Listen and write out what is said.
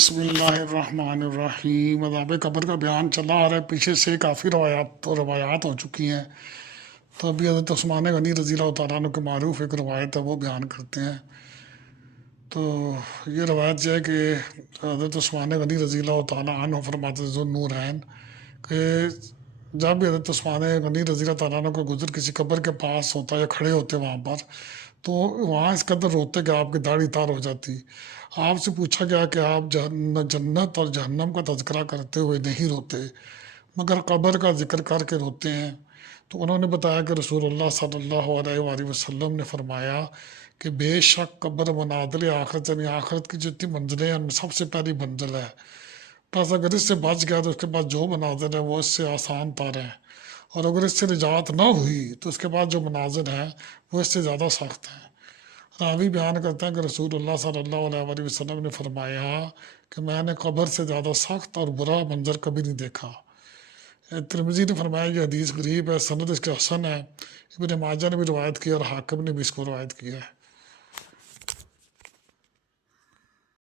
بسم اللہ الرحمن الرحیم۔ عذاب قبر کا بیان چلا آ رہا ہے، پیچھے سے کافی روایات ہو چکی ہیں، تو ابھی حضرت عثمان غنی رضی اللہ تعالیٰ عنہ کے معروف ایک روایت ہے، وہ بیان کرتے ہیں۔ تو یہ روایت یہ ہے کہ حضرت عثمان غنی رضی اللہ تعالیٰ عنہ فرماتے ذو النورین کہ جب بھی حضرت عثمان غنی رضی اللہ تعالیٰ عنہ کو گزر کسی قبر کے پاس ہوتا یا کھڑے ہوتے وہاں پر، تو وہاں اس قدر روتے کہ آپ کی داڑھی تار ہو جاتی۔ آپ سے پوچھا گیا کہ آپ جنت اور جہنم کا تذکرہ کرتے ہوئے نہیں روتے مگر قبر کا ذکر کر کے روتے ہیں؟ تو انہوں نے بتایا کہ رسول اللہ صلی اللہ علیہ وآلہ وسلم نے فرمایا کہ بے شک قبر منازل آخرت، یعنی آخرت کی جتنی منزلیں ہیں ان میں سب سے پہلی منزل ہے، بس اگر اس سے بچ گیا تو اس کے بعد جو مناظر ہے وہ اس سے آسان تر ہے، اور اگر اس سے نجات نہ ہوئی تو اس کے بعد جو مناظر ہیں وہ اس سے زیادہ سخت ہیں۔ راوی بیان کرتے ہیں کہ رسول اللہ صلی اللہ علیہ وآلہ وسلم نے فرمایا کہ میں نے قبر سے زیادہ سخت اور برا منظر کبھی نہیں دیکھا۔ ترمذی نے فرمایا یہ حدیث غریب ہے، سند اس کے حسن ہے۔ ابن ماجہ نے بھی روایت کی اور حاکم نے بھی اس کو روایت کیا ہے۔